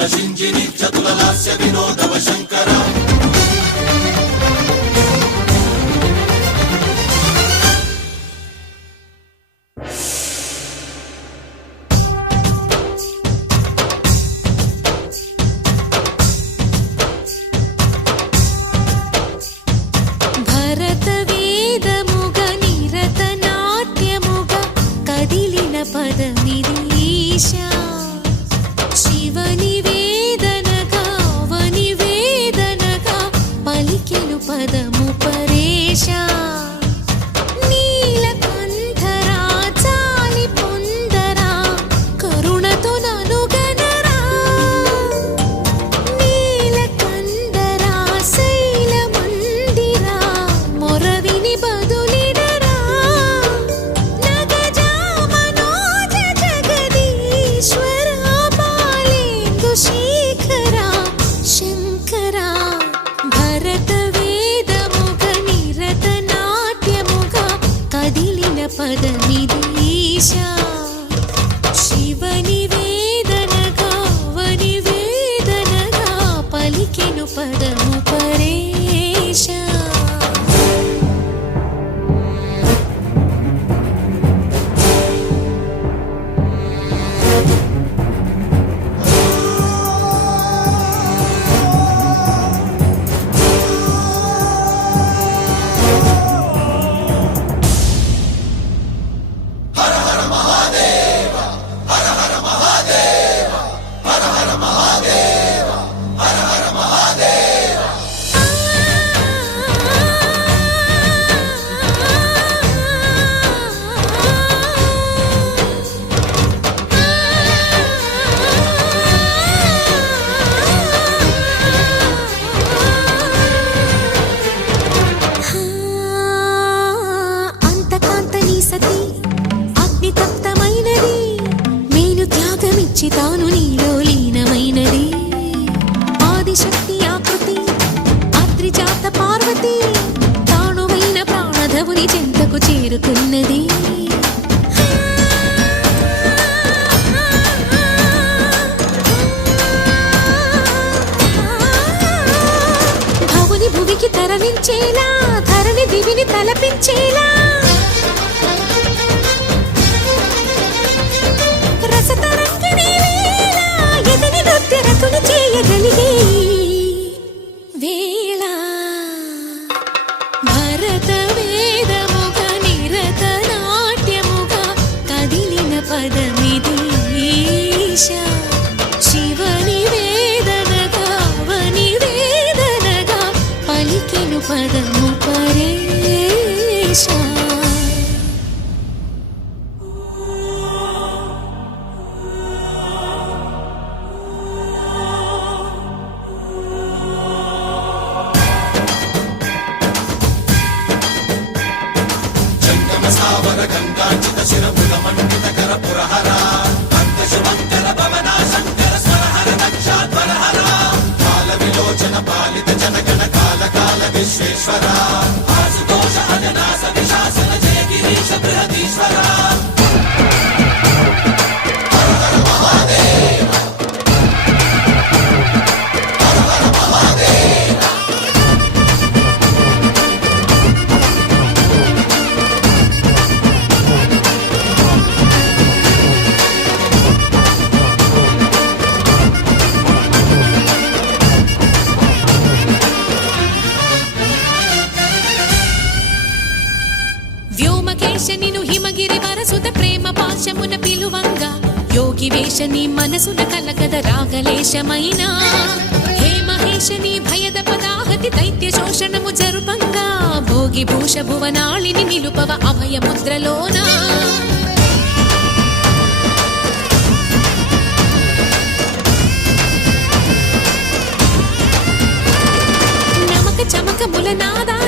చతుల సింజిని చతుల లాస్య వినోదవ శంకర తాను నీలో లీనమైనది ఆదిశక్తి ఆకృతి అద్రిజాత పార్వతి తానువైన ప్రాణధవుని చెంతకు చేరుకున్నది భవుని భువికి తరలించేలా ధరణి దివిని తలపించేలా చేయగలిగే వేళ భరత వేదముగ నిరత నాట్యముగా కదిలిన పదమిది ఈశా శివని వేదనగా వని వేదనగా పలికెను పదము పరేశా గంగాచిత శిరముల మండిత కర పురహర అంతశుభంకర భవనా శంకర స్వరహర నక్షాధ్వరహర కాల విలోచన పాలిత జనగణ కాల కాల విశ్వేశ్వర ఆశుతోష అజనాశ విశాసన జయ గిరీశ బృహదీశ్వర నిను హిమగిరి వరసుత ప్రేమ పాశమున పిలువంగా యోగి వేషని మనసున కలకద రాగలేశమైనా హే మహేశని భయద పదాహతి దైత్య శోషణము జరుపంగా భోగి భూష భువనాళిని నిలుపవ అభయ ముద్రలోనా నమక చమక ములనాదా